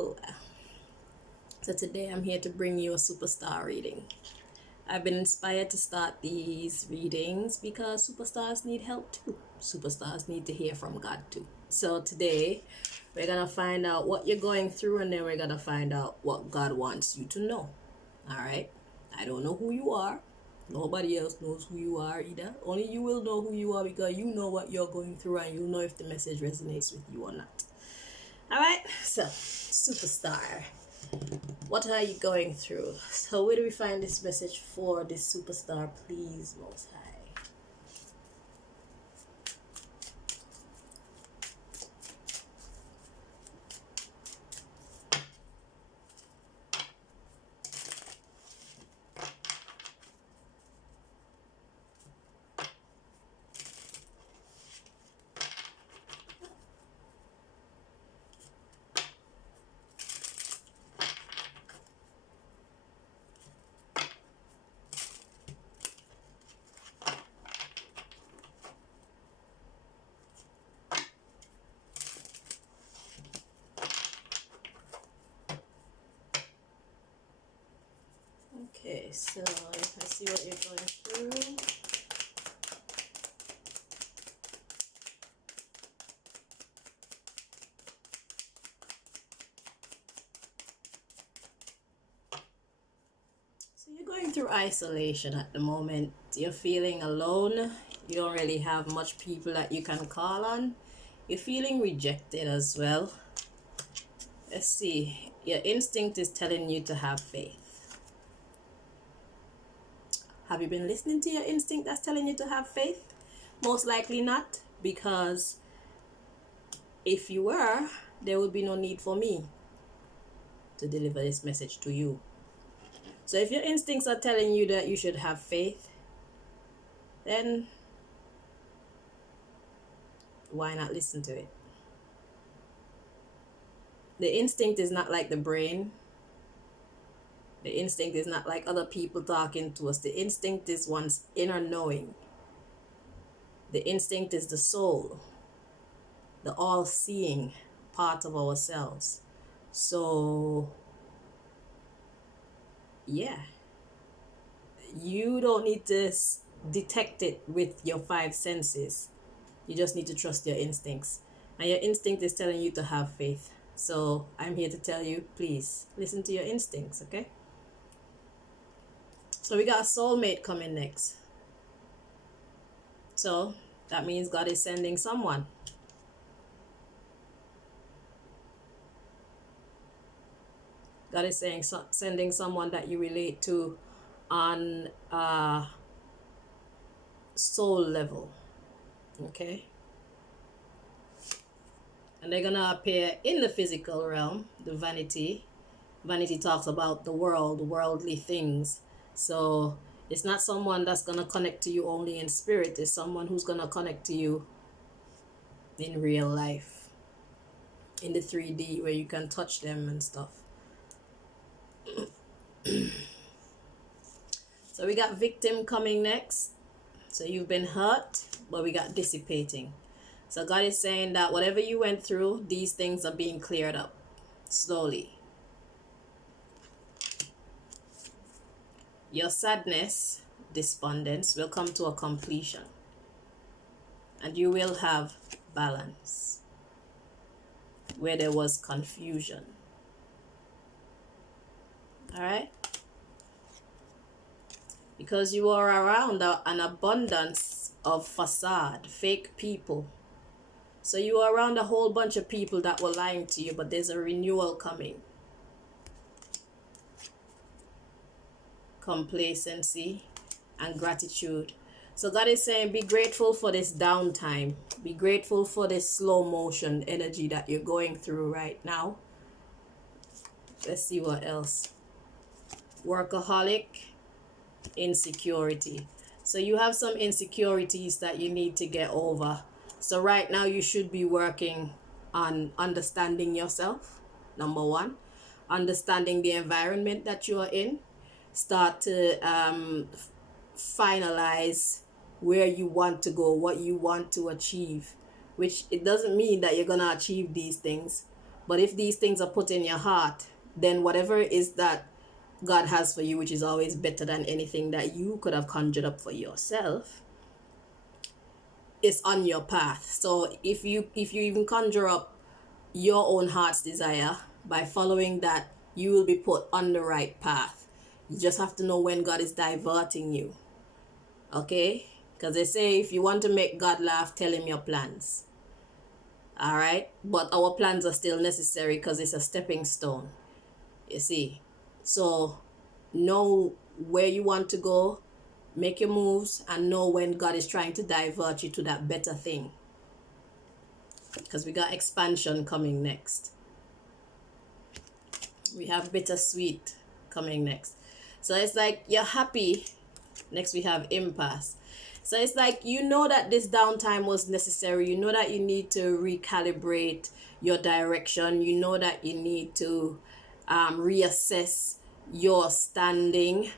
Hello. So today I'm here to bring you a superstar reading. I've been inspired to start these readings because superstars need help too. Superstars need to hear from God too. So today we're going to find out what you're going through, and then we're going to find out what God wants you to know. All right? I don't know who you are. Nobody else knows who you are either. Only you will know who you are because you know what you're going through, and you'll know if the message resonates with you or not. All right? So, superstar. What are you going through? So where do we find this message for this superstar? Please, Most High. Okay, so I see what you're going through. So you're going through isolation at the moment. You're feeling alone. You don't really have much people that you can call on. You're feeling rejected as well. Let's see. Your instinct is telling you to have faith. Have you been listening to your instinct that's telling you to have faith? Most likely not, because if you were, there would be no need for me to deliver this message to you. So if your instincts are telling you that you should have faith, then why not listen to it? The instinct is not like the brain. The instinct is not like other people talking to us. The instinct is one's inner knowing. The instinct is the soul, the all-seeing part of ourselves. So, yeah. You don't need to detect it with your five senses. You just need to trust your instincts. And your instinct is telling you to have faith. So, I'm here to tell you, please, listen to your instincts, okay? So, we got a soulmate coming next. So, that means God is sending someone. God is saying sending someone that you relate to on a soul level. Okay? And they're gonna appear in the physical realm, the vanity. Vanity talks about the world, worldly things. So it's not someone that's gonna connect to you only in spirit. It's someone who's gonna connect to you in real life, in the 3D, where you can touch them and stuff. So we got victim coming next. So you've been hurt, but we got dissipating. So God is saying that whatever you went through, these things are being cleared up slowly. Your sadness, despondence will come to a completion. And you will have balance where there was confusion. All right? Because you are around an abundance of facade, fake people. So you are around a whole bunch of people that were lying to you, but there's a renewal coming. Complacency and gratitude. So God is saying, be grateful for this downtime. Be grateful for this slow motion energy that you're going through right now. Let's see what else. Workaholic. Insecurity. So you have some insecurities that you need to get over. So right now you should be working on understanding yourself, number one. Understanding the environment that you are in. Start to finalize where you want to go, what you want to achieve. Which it doesn't mean that you're going to achieve these things, But if these things are put in your heart, then whatever it is that God has for you, which is always better than anything that you could have conjured up for yourself, is on your path. So if you even conjure up your own heart's desire, by following that, you will be put on the right path. You just have to know when God is diverting you. Okay? Because they say if you want to make God laugh, tell him your plans. All right? But our plans are still necessary because it's a stepping stone. You see? So know where you want to go, make your moves, and know when God is trying to divert you to that better thing. Because we got expansion coming next. We have bittersweet coming next. So it's like you're happy. Next we have impasse. So it's like you know that this downtime was necessary. You know that you need to recalibrate your direction. You know that you need to reassess your standing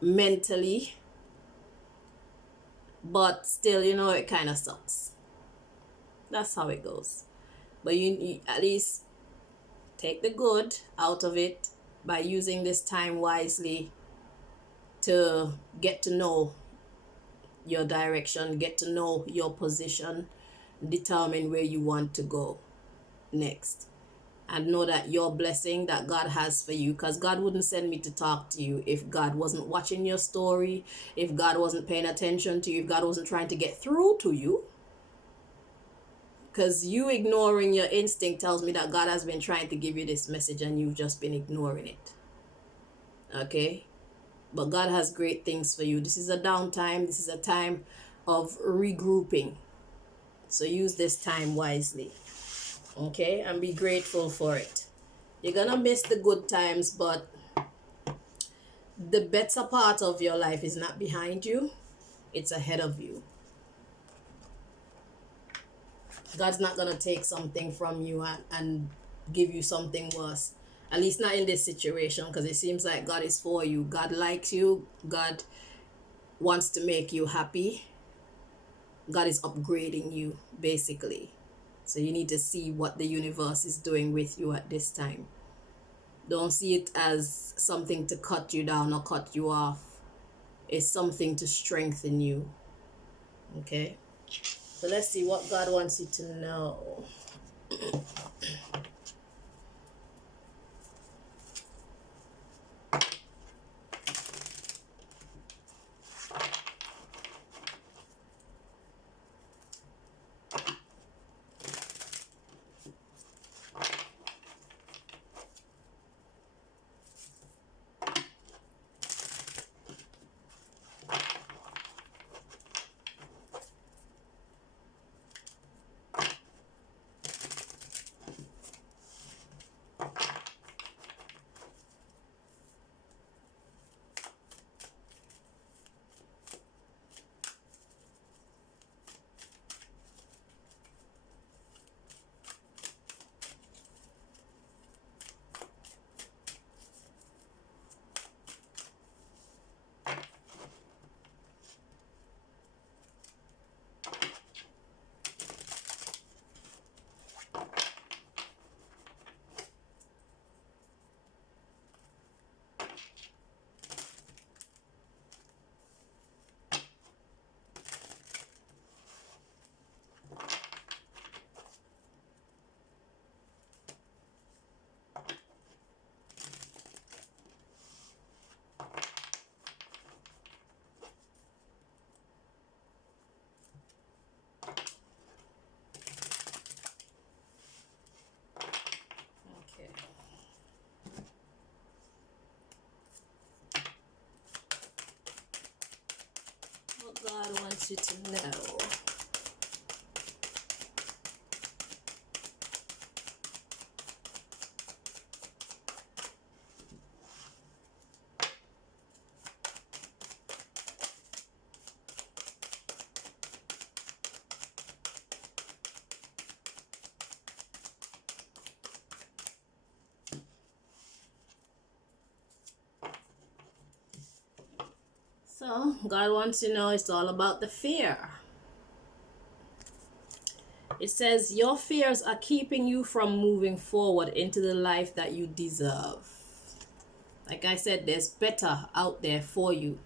mentally. But still, you know, it kind of sucks. That's how it goes. But you at least take the good out of it by using this time wisely to get to know your direction, get to know your position, determine where you want to go next. And know that your blessing that God has for you, because God wouldn't send me to talk to you if God wasn't watching your story, if God wasn't paying attention to you, if God wasn't trying to get through to you. Because you ignoring your instinct tells me that God has been trying to give you this message and you've just been ignoring it. Okay? But God has great things for you. This is a downtime. This is a time of regrouping. So use this time wisely. Okay? And be grateful for it. You're going to miss the good times, but the better part of your life is not behind you. It's ahead of you. God's not going to take something from you and give you something worse. At least not in this situation, because it seems like God is for you. God likes you. God wants to make you happy. God is upgrading you, basically. So you need to see what the universe is doing with you at this time. Don't see it as something to cut you down or cut you off. It's something to strengthen you. Okay? So let's see what God wants you to know. What God wants you to know. So God wants you to know it's all about the fear. It says your fears are keeping you from moving forward into the life that you deserve. Like I said, there's better out there for you.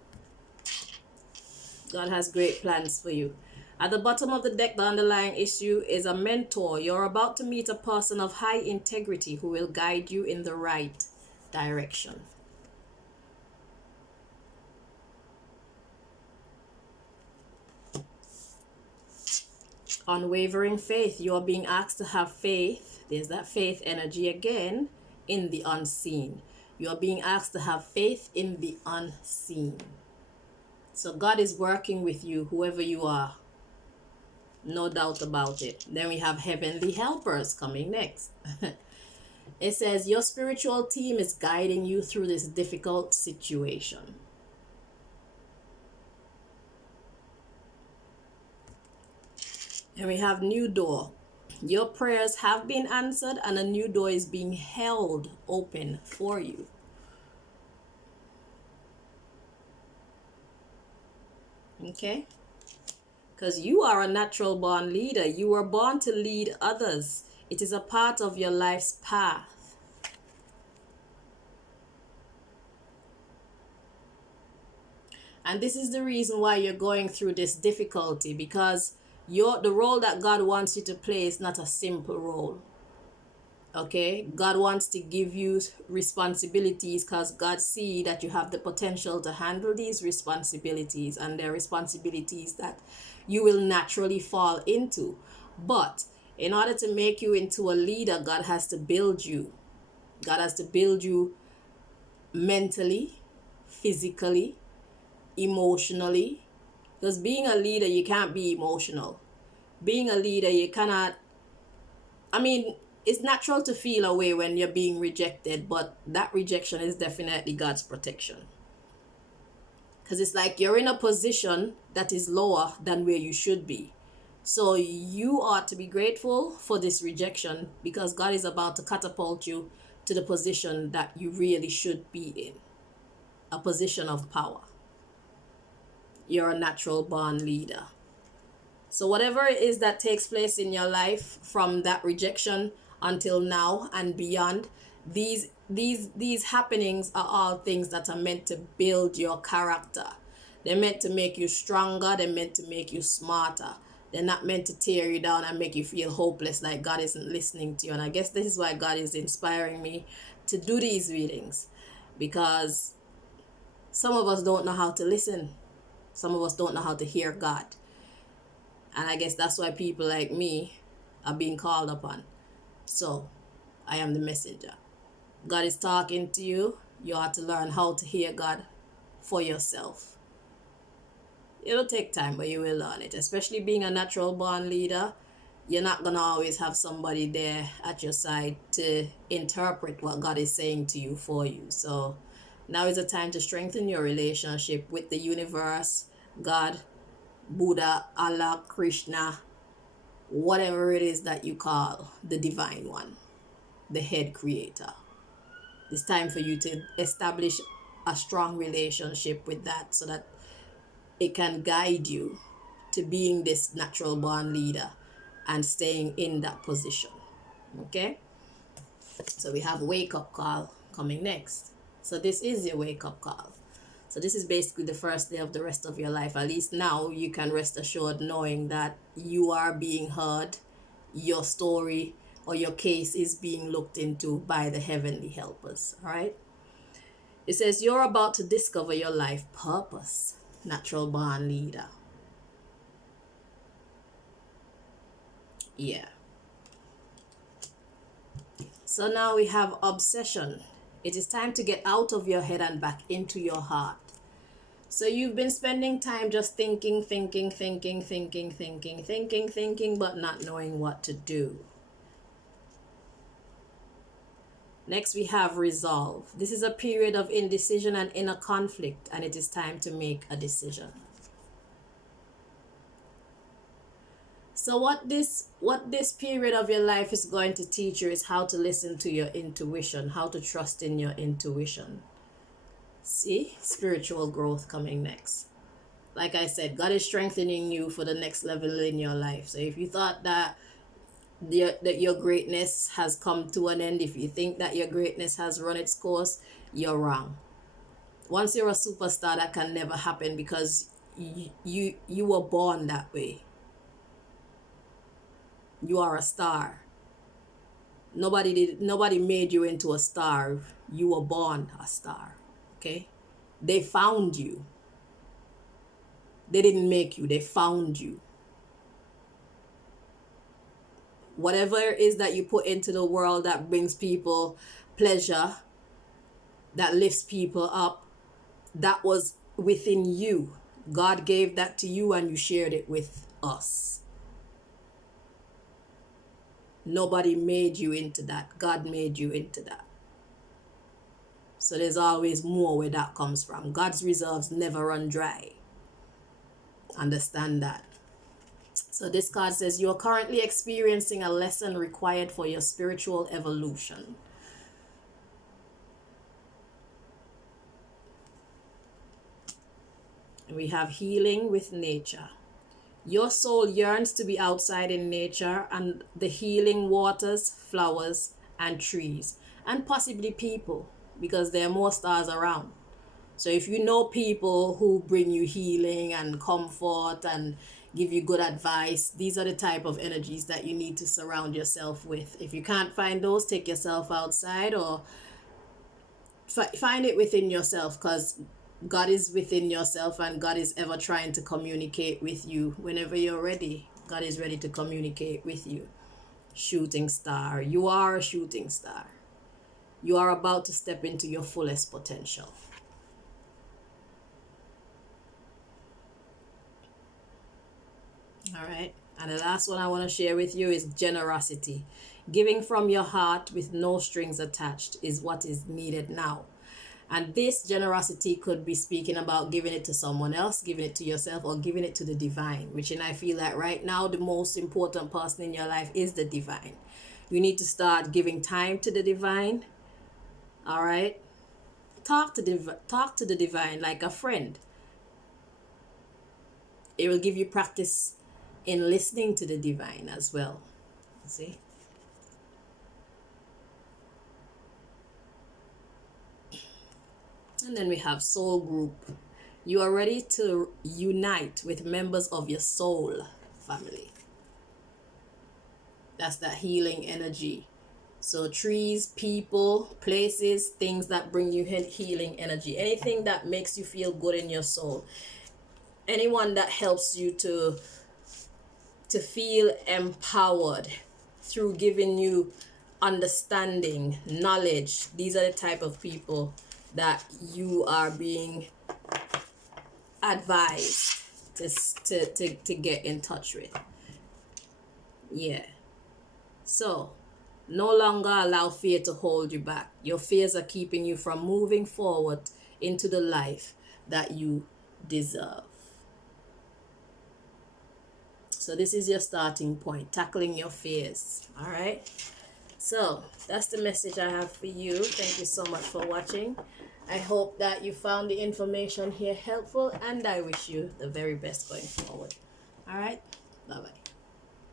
God has great plans for you. At the bottom of the deck, the underlying issue is a mentor. You're about to meet a person of high integrity who will guide you in the right direction. Unwavering faith. You are being asked to have faith. There's that faith energy again in the unseen. You are being asked to have faith in the unseen. So God is working with you, whoever you are. No doubt about it. Then we have heavenly helpers coming next. It says your spiritual team is guiding you through this difficult situation. And we have new door. Your prayers have been answered and a new door is being held open for you. Okay? Because you are a natural born leader. You were born to lead others. It is a part of your life's path. And this is the reason why you're going through this difficulty, because the role that God wants you to play is not a simple role. Okay, God wants to give you responsibilities because God sees that you have the potential to handle these responsibilities, and they're responsibilities that you will naturally fall into. But in order to make you into a leader, God has to build you. God has to build you mentally, physically, emotionally. Because being a leader, you can't be emotional. Being a leader, you cannot, it's natural to feel a way when you're being rejected, but that rejection is definitely God's protection. Because it's like you're in a position that is lower than where you should be. So you ought to be grateful for this rejection, because God is about to catapult you to the position that you really should be in. A position of power. You're a natural born leader. So whatever it is that takes place in your life from that rejection until now and beyond, these happenings are all things that are meant to build your character. They're meant to make you stronger. They're meant to make you smarter. They're not meant to tear you down and make you feel hopeless, like God isn't listening to you. And I guess this is why God is inspiring me to do these readings, because some of us don't know how to listen. Some of us don't know how to hear God. And I guess that's why people like me are being called upon. So, I am the messenger. God is talking to you. You have to learn how to hear God for yourself. It'll take time, but you will learn it. Especially being a natural born leader, you're not going to always have somebody there at your side to interpret what God is saying to you for you. So, now is the time to strengthen your relationship with the universe, God, Buddha, Allah, Krishna, whatever it is that you call the divine one, the head creator. It's time for you to establish a strong relationship with that, so that it can guide you to being this natural born leader and staying in that position. Okay? So we have wake up call coming next. So this is your wake up call. So this is basically the first day of the rest of your life. At least now you can rest assured knowing that you are being heard. Your story or your case is being looked into by the heavenly helpers. All right. It says you're about to discover your life purpose. Natural born leader. Yeah. So now we have obsession. It is time to get out of your head and back into your heart. So you've been spending time just thinking, but not knowing what to do. Next, we have resolve. This is a period of indecision and inner conflict, and it is time to make a decision. So what this period of your life is going to teach you is how to listen to your intuition, how to trust in your intuition. See, spiritual growth coming next. Like I said, God is strengthening you for the next level in your life. So if you thought that that your greatness has come to an end, if you think that your greatness has run its course, you're wrong. Once you're a superstar, that can never happen because you were born that way. You are a star. Nobody made you into a star. You were born a star. Okay? They found you. They didn't make you, they found you. Whatever it is that you put into the world that brings people pleasure, that lifts people up, that was within you. God gave that to you and you shared it with us. Nobody made you into that. God made you into that. So there's always more where that comes from. God's reserves never run dry. Understand that. So this card says you are currently experiencing a lesson required for your spiritual evolution. We have healing with nature. Your soul yearns to be outside in nature and the healing waters, flowers, and trees, and possibly people, because there are more stars around. So if you know people who bring you healing and comfort and give you good advice, these are the type of energies that you need to surround yourself with. If you can't find those, take yourself outside or find it within yourself, because God is within yourself and God is ever trying to communicate with you. Whenever you're ready, God is ready to communicate with you. Shooting star. You are a shooting star. You are about to step into your fullest potential. All right. And the last one I want to share with you is generosity. Giving from your heart with no strings attached is what is needed now. And this generosity could be speaking about giving it to someone else, giving it to yourself, or giving it to the divine, which, and I feel that right now the most important person in your life is the divine. You need to start giving time to the divine. All right. Talk to the divine like a friend. It will give you practice in listening to the divine as well. See? And then we have soul group. You are ready to unite with members of your soul family. That's that healing energy. So trees, people, places, things that bring you healing energy. Anything that makes you feel good in your soul. Anyone that helps you to feel empowered through giving you understanding, knowledge. These are the type of people that you are being advised to get in touch with. Yeah. So no longer allow fear to hold you back. Your fears are keeping you from moving forward into the life that you deserve. So this is your starting point, tackling your fears. All right. So that's the message I have for you. Thank you so much for watching. I hope that you found the information here helpful, and I wish you the very best going forward. All right. Bye-bye.